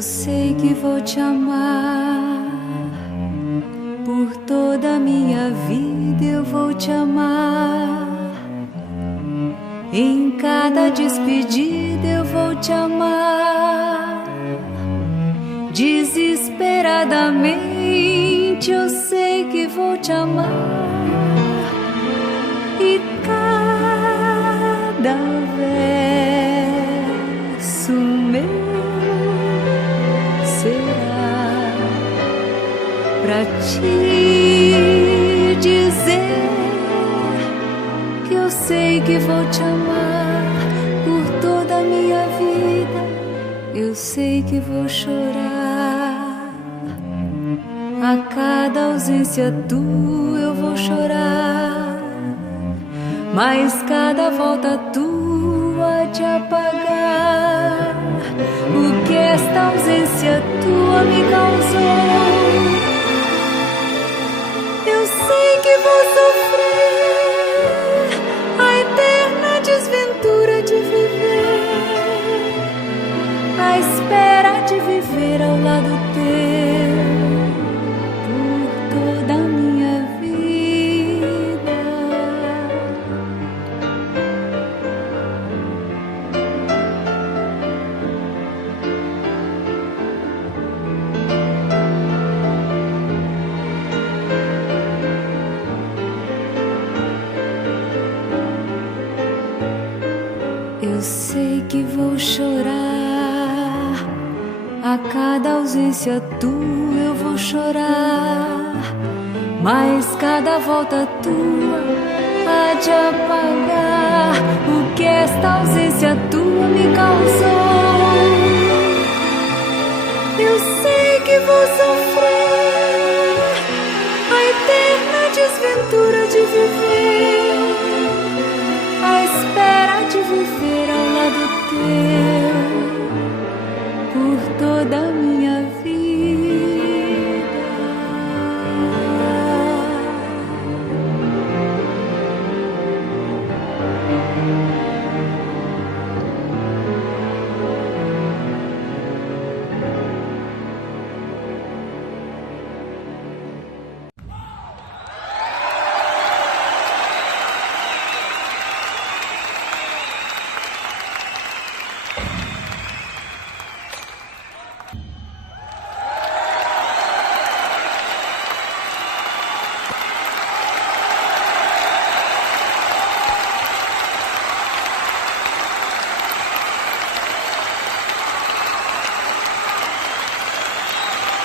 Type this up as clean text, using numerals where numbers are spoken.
Eu sei que vou te amar por toda a minha vida. Eu vou te amar em cada despedida. Eu vou te amar desesperadamente. Eu sei que vou te amar e cada verso meu será pra te dizer que eu sei que vou te amar por toda a minha vida. Eu sei que vou chorar a cada ausência tua. Eu vou chorar, mas cada volta tua de apagar o que esta ausência tua me causou. Eu sei que vou sofrer a eterna desventura de viver, a espera de viver ao lado teu por toda a minha vida. Eu sei que vou chorar a cada ausência tua. Eu vou chorar, mas cada volta tua há de apagar o que esta ausência tua me causou. Eu sei que vou sofrer